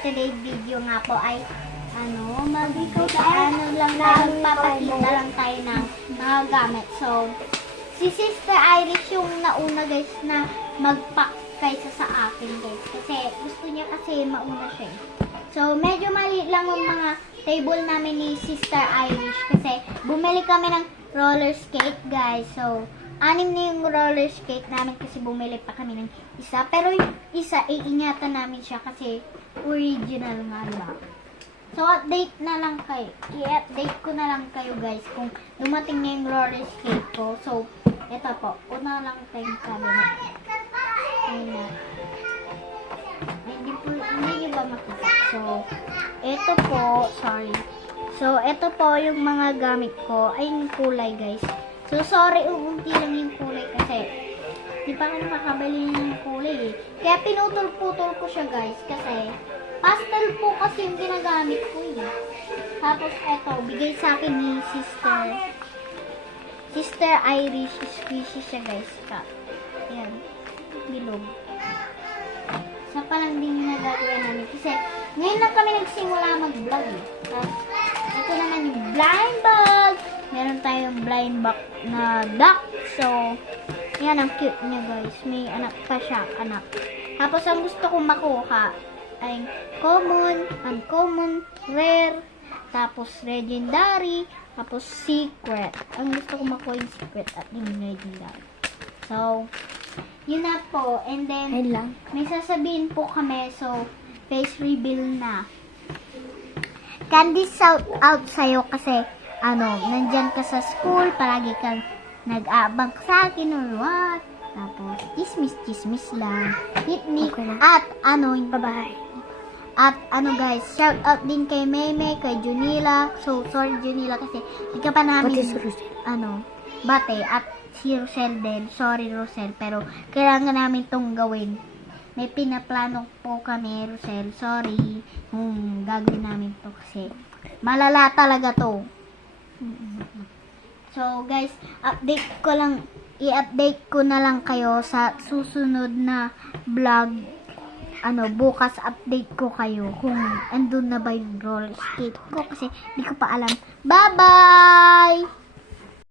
today's video nga po ay magpapakita lang tayo ng mga gamit. So, si Sister Irish yung nauna guys na mag-pack kaysa sa akin guys. Kasi gusto niya kasi mauna siya. So, medyo maliit lang yung mga table namin ni Sister Irish kasi bumili kami ng roller skate guys. So, 6 na yung roller skate namin kasi bumili pa kami ng isa. Pero yung isa, iingatan namin siya kasi original nga lang. So, i-update ko na lang kayo guys kung dumating na yung roller skate ko. So, ito po. Una lang tayong cabinet. Ayan. Hindi nyo ba makita? So, ito po. Sorry. So, ito po yung mga gamit ko. Ay, yung kulay guys. So, sorry, unti lang yung kulay kasi di pa ako nakakabili ng kulay eh. Kaya pinutol-putol ko siya guys kasi pastel po kasi yung ginagamit ko eh. Tapos eto, bigay sa akin ni Sister Irish. Squishy siya guys. Ayan. Bilog. Sa pa lang din yung nagagawin namin. Kasi ngayon lang kami nagsimula mag-vlog eh. Tapos ito naman yung blind bag. Meron tayong blind bag na duck. So, yan ang cute niya guys. May anak pa siya. Anak. Tapos ang gusto kong makuha ay common, uncommon, rare, tapos legendary, tapos secret. Ang gusto ko makuha yung secret at yung legendary. So, yun na po. And then, may sasabihin po kami. So, face reveal na. Candy shout out sa'yo kasi, nandyan ka sa school, palagi kang nag-aabang sa akin or what. Tapos, chismis lang. Hit me. Okay na. At, bye-bye. At, guys, shout out din kay Meme, kay Junila. So, sorry, Junila, kasi di ka pa namin, bate. At, si Rosel din. Sorry, Rosel, pero kailangan namin tong gawin. May pinaplano po kami, Rosel. Sorry. Gagawin namin to kasi malala talaga to. So, guys, i-update ko na lang kayo sa susunod na vlog. Bukas update ko kayo kung andun na ba yung roller skate ko kasi di ko pa alam. Bye-bye!